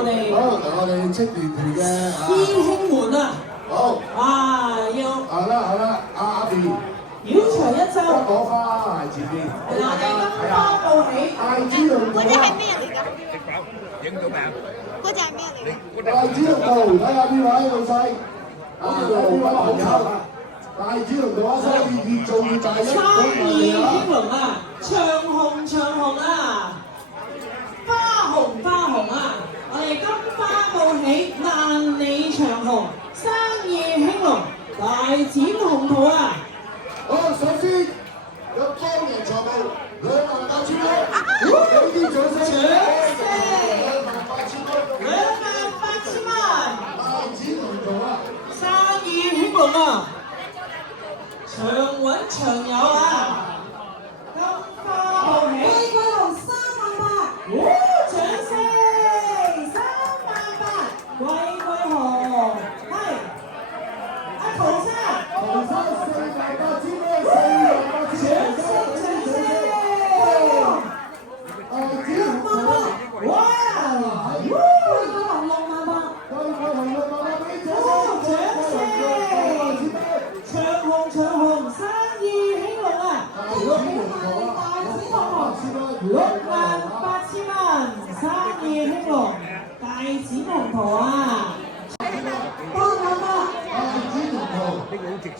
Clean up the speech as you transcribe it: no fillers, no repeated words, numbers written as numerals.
我哋好，我哋青年團嘅師兄們啊，好要好啦，阿 B，繞場一周，一朵花喺前邊，我哋金花報喜，大紫龍嗰隻係咩嚟㗎？影到未啊？嗰隻係咩嚟㗎？大紫龍道，睇下邊位老細，有邊位朋友？大紫龍道啊，生意越做越大，生意興隆啊，長紅啊，花紅啊，我哋金花報喜，萬里長虹，生意興隆，大展宏圖啊！好，首先有當年財務28000蚊，俾啲掌聲28000萬，大紫龍道啊！生意興隆啊，長穩長有啊！金花報喜，貴紅38000，掌聲38000，貴紅係阿陶生48000蚊，掌聲！哇！長虹，生意興隆啊！68000蚊，生意興隆，大展宏圖啊！呢個好值錢。